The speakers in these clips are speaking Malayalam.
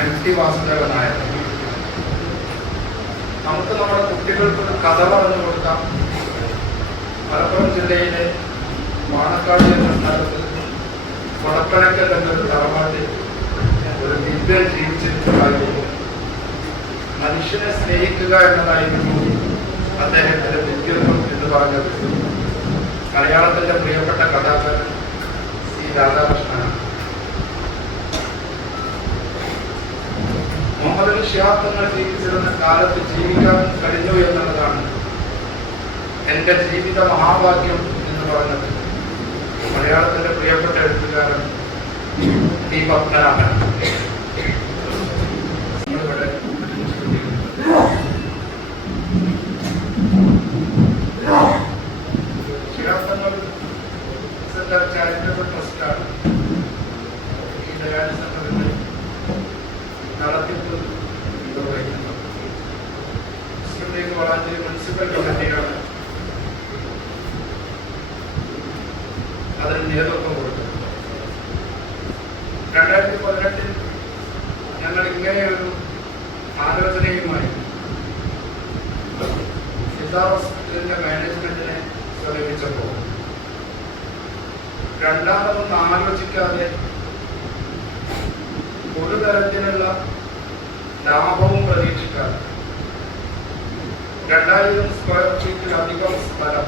എം.ടി. വാസുദേവൻ നായർ. നമുക്ക് നമ്മുടെ കുട്ടികൾക്ക് ഒരു കഥ പറഞ്ഞു കൊടുക്കാം. മലപ്പുറം ജില്ലയിലെ പാണക്കാട് എന്ന സ്ഥലത്ത് വടപ്പനക്കൽ എന്നൊരു തറവാട്ടിൽ ഒരു ദിവ്യൻ ജീവിച്ചിട്ടുണ്ടായിരുന്നു. മനുഷ്യനെ സ്നേഹിക്കുക എന്നതായിരുന്നു അദ്ദേഹത്തിന്റെ വ്യക്തിത്വം എന്ന് പറഞ്ഞത് മലയാളത്തിന്റെ പ്രിയപ്പെട്ട കഥാകാരൻ സി രാധാകൃഷ്ണനാണ്. മുഹമ്മദ് ശിഹാബ് തങ്ങൾ ജീവിച്ചിരുന്ന കാലത്ത് ജീവിക്കാൻ കഴിഞ്ഞു എന്നുള്ളതാണ് എന്റെ ജീവിത മഹാഭാഗ്യം എന്ന് പറഞ്ഞത് മലയാളത്തിന്റെ പ്രിയപ്പെട്ട എഴുത്തുകാരൻ ടി പത്മനാഭൻ. നമ്മളിവിടെ ശിഹാബ് തങ്ങൾ ചാരിറ്റബിൾ ട്രസ്റ്റാണ് ഈ ദയാലു സംഘത്തിന്റെ നടത്തിപ്പ് നിർവഹിക്കുന്നത്. മുസ്ലിം ലീഗ് വളാഞ്ചേരി മുനിസിപ്പൽ കമ്മിറ്റിയാണ് അതിന് നേതൃത്വം കൊടുത്തത്. 2018 ഞങ്ങൾ ഇങ്ങനെയൊരു ആലോചനയുമായി സിതാർ ഹോസ്പിറ്റലിന്റെ മാനേജ്മെന്റിനെ സമീപിച്ചപ്പോൾ രണ്ടാമതൊന്നും ആലോചിക്കാതെ ഒരു തരത്തിലുള്ള ലാഭവും പ്രതീക്ഷിക്കാതെ 2000 സ്ക്വയർ ഫീറ്റിലധികം സ്ഥലം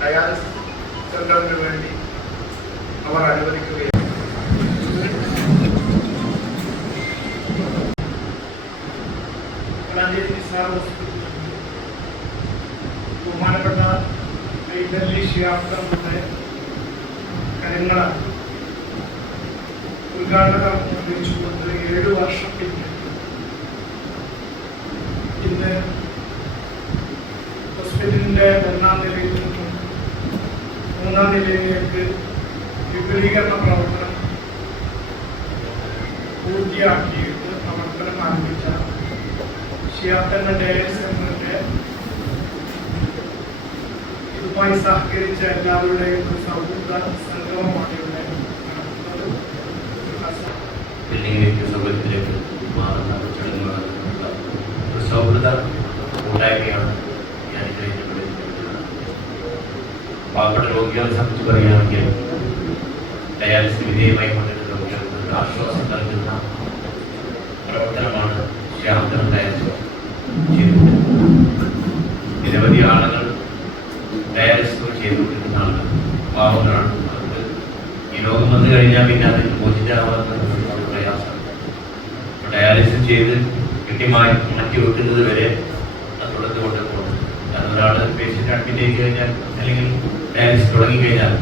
ഡയാലിസിസ് സെന്ററിന് വേണ്ടി അവർ അനുവദിക്കുകയാണ്. ബഹുമാനപ്പെട്ട ശിഹാബ് കരങ്ങള ഉദ്ഘാടനം നിർവഹിച്ചുകൊണ്ട് 7 വർഷം പിന്നിട്ട് ഇന്ന് ഹോസ്പിറ്റലിന്റെ 1ാം നിലയിൽ നിന്നും 3ാം നിലയിലേക്ക് വിപുലീകരണ പ്രവർത്തനം പൂർത്തിയാക്കിയിട്ട് പ്രവർത്തനം ആരംഭിച്ച ശിഹാബ് തങ്ങൾ ഡയാലിസിസ് സെന്ററിന്റെ ഇതുമായി സഹകരിച്ച എല്ലാവരുടെയും ഒരു സൗഹൃദ സംഗമമാണ് ഇവിടെ നടത്തുന്നത്. ബിൽഡിംഗിലേക്ക് സൗകര്യത്തിലേക്ക് മാറുന്ന ചടങ്ങുകളുള്ള ഒരു സൗഹൃദ കൂട്ടായ്മയാണ് ഞാൻ പാവപ്പെട്ട രോഗികളെ സംബന്ധിച്ച് പറയുകയാണെങ്കിൽ ഡയാലിസിസ് വിധേയമായി കൊണ്ടിരുന്ന രോഗികൾക്ക് ആശ്വാസം നൽകുന്ന പ്രവർത്തനമാണ് ശിഹാബ് തങ്ങൾ ഡയാലിസിസ് ചെയ്തുകൊണ്ടിരുന്നത്. നിരവധി ആളുകൾ ഡയാലിസിസ് ചെയ്തുകൊണ്ടിരുന്ന ആളുകൾ പാവങ്ങളാണ്. അവർക്ക് ഈ രോഗം വന്നു കഴിഞ്ഞാൽ പിന്നെ അതിൽ മോചിതമാകുന്ന പ്രയാസം. ഡയാലിസിസ് ചെയ്ത് കൃത്യമായി മാറ്റി വെക്കുന്നത് വരെ അത് തുടർന്ന് കൊണ്ടുപോകും. കാരണം ഒരാൾ പേഷ്യൻ്റ് അഡ്മിറ്റ് ചെയ്ത് കഴിഞ്ഞാൽ അല്ലെങ്കിൽ ഡയാലിസിസ് തുടങ്ങിക്കഴിഞ്ഞാൽ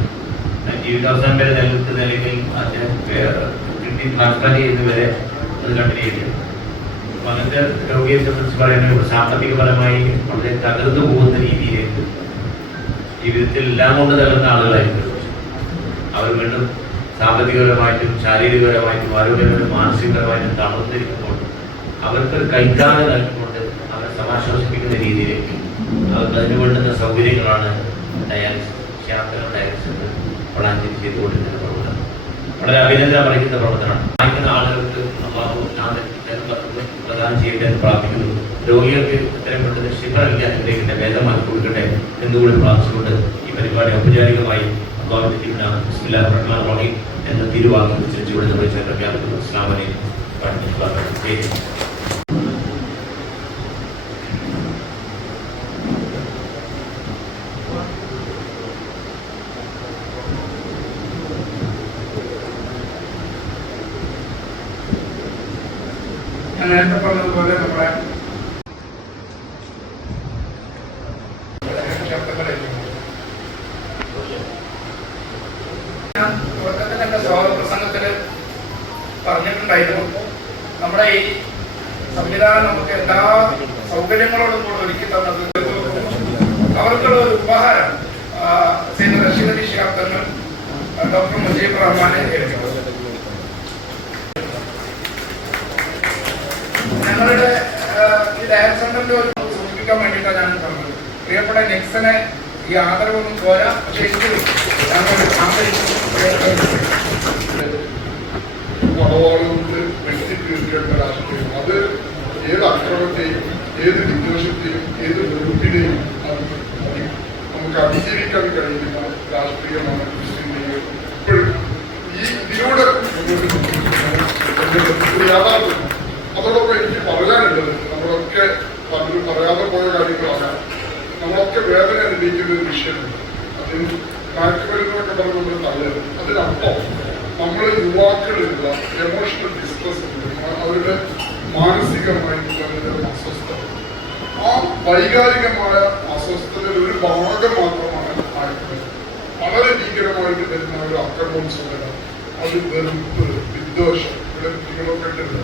ജീവിതാവസാനം വരെ നിലനിർത്തുന്ന അല്ലെങ്കിൽ അതിന് കിഡ്നി ട്രാൻസ്പ്ലാന്റ് ചെയ്യുന്നത് വരെ അത് കണ്ടിന്യൂ ചെയ്യും. അപ്പം അങ്ങനത്തെ രോഗിയെ സംബന്ധിച്ച് പറയുന്നത് സാമ്പത്തികപരമായി വളരെ തകർന്നു പോകുന്ന രീതിയിലേക്ക് ജീവിതത്തിൽ എല്ലാം കൊണ്ട് തകർന്ന ആളുകളായിരിക്കും. അവർ വീണ്ടും സാമ്പത്തികപരമായിട്ടും ശാരീരികപരമായിട്ടും ആരോഗ്യപരമായിട്ടും മാനസികപരമായിട്ടും തളർന്നിരിക്കുമ്പോൾ അവർക്കൊരു കൈത്താങ്ങ് നൽകിക്കൊണ്ട് അവരെ സമാശ്വസിപ്പിക്കുന്ന രീതിയിലേക്ക് അവർക്ക് അതിന് വേണ്ടുന്ന സൗകര്യങ്ങളാണ് ഡയാലിസിസ് ശിഹാബ് തങ്ങൾ ഡയാലിസിസ് വളാഞ്ചേരി ചെയ്തുകൊണ്ടിരുന്ന പ്രവർത്തനം. വളരെ അഭിനന്ദനം അറിയിക്കുന്ന പ്രവർത്തനമാണ്. വായിക്കുന്ന ആളുകൾക്ക് പ്രദാനം ചെയ്യേണ്ടത് പ്രാർത്ഥിക്കുന്നു. രോഗികൾക്ക് ഇത്തരം പെട്ടെന്ന് ശിഫ നൽകിയ അനുഗ്രഹിക്കട്ടെ, വേദമായി കൊടുക്കട്ടെ എന്നുകൂടി പ്രാർത്ഥിച്ചുകൊണ്ട് ഈ പരിപാടി ഔപചാരികമായി ബിസ്മില്ലാഹിർ റഹ്മാനിർ റഹീം എന്ന തിരുവാക്യം ഉച്ചരിച്ചുകൊണ്ട് നിർവഹിച്ച പ്രഖ്യാപിക്കുന്നു. അസ്സലാമു അലൈക്കും വറഹ്മത്തുള്ളാഹി വബറകാതുഹു. ഞാൻ നേരത്തെ പറഞ്ഞതുപോലെ നമ്മുടെ തുടക്കത്തിൽ എന്റെ സ്വാഗത പ്രസംഗത്തില് പറഞ്ഞിട്ടുണ്ടായിരുന്നു, നമ്മുടെ ഈ സംവിധാനം നമുക്ക് എല്ലാ സൗകര്യങ്ങളോടും കൂടെ ഒരുക്കി തന്നത് അവർക്കുള്ള ഒരു ഉപഹാരം സയ്യിദ് റഷീദ് അലി ശിഹാബ് തങ്ങൾ ഡോക്ടർ മുജീബ് റഹ്മാനെ ഏൽപ്പിക്കുന്നത്. ഞങ്ങളുടെ ഈ ഡയാലിസിസ് സെന്ററിന്റെ സൂചിപ്പിക്കാൻ വേണ്ടിയിട്ടാണ് ഞാൻ പറഞ്ഞത്. പ്രിയപ്പെട്ട നെക്സനെ ഈ ആദരവൊന്നും പോരാ, പക്ഷെ എങ്കിലും ഞങ്ങൾ വളവുകൊണ്ട് വെച്ചിട്ട് ആർത്തവത്തെയും ഏത് വിദ്വേഷത്തെയും ഏത് വെറുപ്പിനെയും നമുക്ക് അതിജീവിക്കാൻ കഴിയുന്ന രാഷ്ട്രീയമാണ് മുസ്ലിം ലീഗ് ഇപ്പോഴും ഇതിലൂടെ യാഥാർത്ഥ്യം. അതോടൊപ്പം എനിക്ക് പറയാനുള്ളത്, നമ്മളൊക്കെ പലരും പറയാതെ പോയ കാര്യങ്ങളാണ്. നമ്മളൊക്കെ വേദന അനുഭവിക്കുന്ന ഒരു വിഷയമുണ്ട്. അതിൽ മയക്കുമരുന്നൊക്കെ പറഞ്ഞുകൊണ്ട് നല്ലത്. അതിനപ്പം നമ്മൾ യുവാക്കളിലുള്ള എമോഷണൽ ഡിസ്ട്രസ് ഉണ്ട്, അവരുടെ മാനസികമായിട്ടുള്ള അസ്വസ്ഥത. ആ വൈകാരികമായ അസ്വസ്ഥതയുടെ ഒരു ഭാഗം മാത്രമാണ് മയക്കുമരുന്ന്. വളരെ ഭീകരമായിട്ട് വരുന്ന ഒരു ആക്രമണോത്സവത, അത് വെറുപ്പ്, വിദ്വേഷം, ഇവിടെ കുട്ടികളൊക്കെ ഉണ്ട്.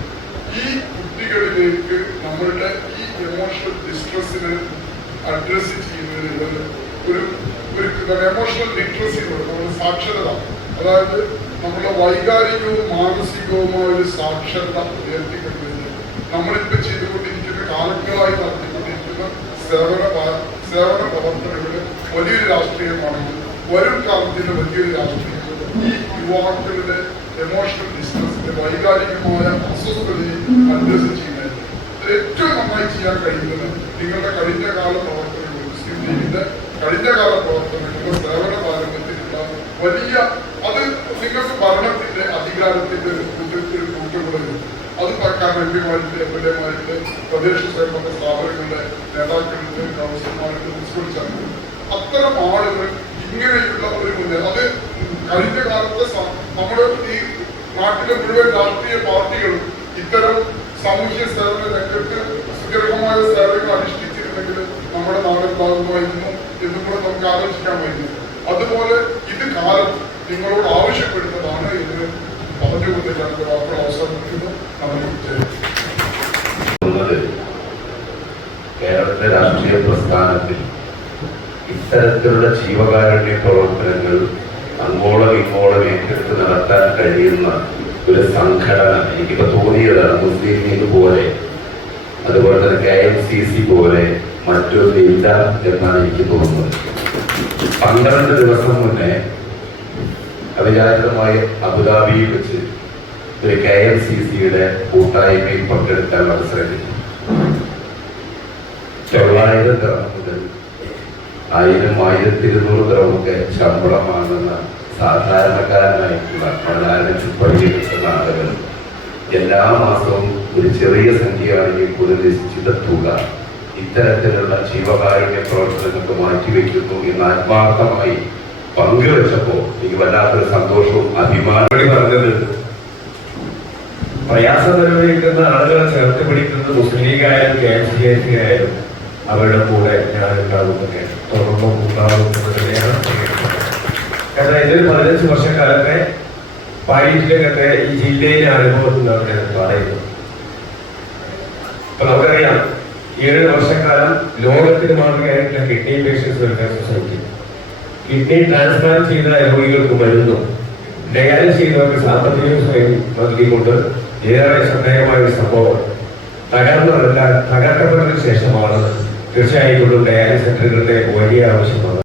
ഈ കുട്ടികളിലേക്ക് നമ്മളുടെ ഈ എമോഷണൽ ഡിസ്ട്രസിനെ അഡ്രസ് ചെയ്യുന്നതിന് ഒരു എമോഷണൽ ലിറ്ററസിയിലൂടെ നമ്മുടെ സാക്ഷരത, അതായത് നമ്മുടെ വൈകാരികവും മാനസികവുമായ ഒരു സാക്ഷരത ഉയർത്തിക്കൊണ്ടുവരുന്നത് നമ്മളിപ്പോൾ ചെയ്തുകൊണ്ടിരിക്കുന്ന കാലങ്ങളായി നടത്തിക്കൊണ്ടിരിക്കുന്ന സേവന പ്രവർത്തനങ്ങൾ വലിയൊരു രാഷ്ട്രീയമാണെങ്കിൽ വരും കാലത്തിന്റെ വലിയൊരു രാഷ്ട്രീയം ഈ യുവാക്കളുടെ എമോഷണൽ ഡിസ്ട്രസിന്റെ വൈകാരികമായ അസ്വസ്ഥതയെ അഡ്രസ് ചെയ്യുന്നത് ഏറ്റവും നന്നായി ചെയ്യാൻ കഴിയുന്നത് നിങ്ങളുടെ കഴിഞ്ഞ കാല പ്രവർത്തനങ്ങൾ, മുസ്ലിം ലീഗിന്റെ കഴിഞ്ഞ കാല പ്രവർത്തനങ്ങളുടെ സേവന പാരമ്പര്യത്തിലുള്ള വലിയ അത് നിങ്ങൾക്ക് ഭരണത്തിന്റെ അധികാരത്തിന്റെ ഒരു കൂട്ടുകൂടലും അത് സർക്കാർ എംപിമാരുടെ എംഎൽഎമാരുടെ പ്രദേശ സ്വയംഭരണ സ്ഥാപനങ്ങളുടെ നേതാക്കളുടെ കൗൺസിലർമാരുടെ മുനിസിപ്പൽ ചെയർമാൻ അത്തരം ആളുകൾ ഇങ്ങനെയുള്ള ഒരു മുന്നേറ്റം അത് കഴിഞ്ഞ കാലത്തെ നമ്മുടെ ഈ നാട്ടിലെ മുഴുവൻ രാഷ്ട്രീയ പാർട്ടികളും ഇത്തരം സാമൂഹ്യ സേവന രംഗത്ത് സുദീർഘമായ സേവനങ്ങൾ അനുഷ്ഠിച്ചിരുന്നെങ്കിൽ നമ്മുടെ നാടെന്താകുമായിരുന്നു എന്നും കൂടെ നമുക്ക് ആലോചിക്കാമായിരുന്നു. അതുപോലെ ഇത് കാലം നിങ്ങളോട് ആവശ്യപ്പെടുന്നതാണ് എന്ന് പറഞ്ഞുകൊണ്ട് ഞാൻ വാക്കുകൾ അവസാനിപ്പിക്കുന്നു. കേരളത്തിലെ രാഷ്ട്രീയ പ്രസ്ഥാനത്തിൽ ഇത്തരത്തിലുള്ള ജീവകാരുണ്യ പ്രവർത്തനങ്ങൾ അങ്ങോളം ഇങ്ങോളം ഏറ്റെടുത്ത് നടത്താൻ കഴിയുന്ന ഒരു സംഘടന എനിക്കിപ്പോ തോന്നിയതാണ്. മുസ്ലിം ലീഗ് പോലെ അതുപോലെ തന്നെ KMCC പോലെ മറ്റൊന്നില്ല എന്നാണ് എനിക്ക് തോന്നുന്നത്. 12 ദിവസം മുന്നേ അവിചാരിതമായി അബുദാബിയിൽ വെച്ച് ഒരു KMCCയുടെ കൂട്ടായ്മയിൽ പങ്കെടുക്കാൻ അവസരം കിട്ടി. 900 ദിർഹം മുതൽ 1000-1200 ദിർഹമൊക്കെ ശമ്പളം വാങ്ങുന്ന സാധാരണക്കാരനായിട്ടുള്ള വളരെ ചുപ്പടി കിട്ടുന്ന ആളുകൾ എല്ലാ മാസവും ഒരു ചെറിയ സംഖ്യയാണെങ്കിൽ പോലും നിശ്ചിത തുക ഇത്തരത്തിലുള്ള ജീവകാരുണ്യ പ്രവർത്തനങ്ങൾക്ക് മാറ്റിവെക്കുന്നു എന്ന് ആത്മാർത്ഥമായി പങ്കുവെച്ചപ്പോ എനിക്ക് വല്ലാത്തൊരു സന്തോഷവും അഭിമാനം പറഞ്ഞത്. പ്രയാസം അനുഭവിക്കുന്ന ആളുകളെ ചേർത്ത് പിടിക്കുന്നത് മുസ്ലിം ലീഗായാലും KMCC ആയാലും അവരുടെ കൂടെ ഞാൻ ഉണ്ടാകുന്നൊക്കെ തുടർന്നും ഉണ്ടാകുന്നതിനെയാണ്. കാരണം ഇതൊരു 15 വർഷക്കാലത്തെ പാരീസിലൊക്കെ ഈ ജില്ലയിലെ അനുഭവം എന്നാണ് ഞാൻ പറയുന്നത്. അപ്പൊ നമുക്കറിയാം 7 വർഷക്കാലം ലോകത്തിന് മാതൃകയായിട്ടുള്ള kidney patients welfare society, kidney transplant ചെയ്ത രോഗികൾക്ക് മരുന്നും ഡയാലിസിസ് ചെയ്തവർക്ക് സാമ്പത്തികം സ്വയം നൽകിക്കൊണ്ട് ഏറെ ശ്രദ്ധേയമായ ഒരു സംഭവം തകർന്നതല്ല, തകർക്കപ്പെട്ടതിന് ശേഷമാണ് തീർച്ചയായിട്ടും ഡയാലിസിസ് സെന്ററുകളുടെ വലിയ ആവശ്യമാണ്.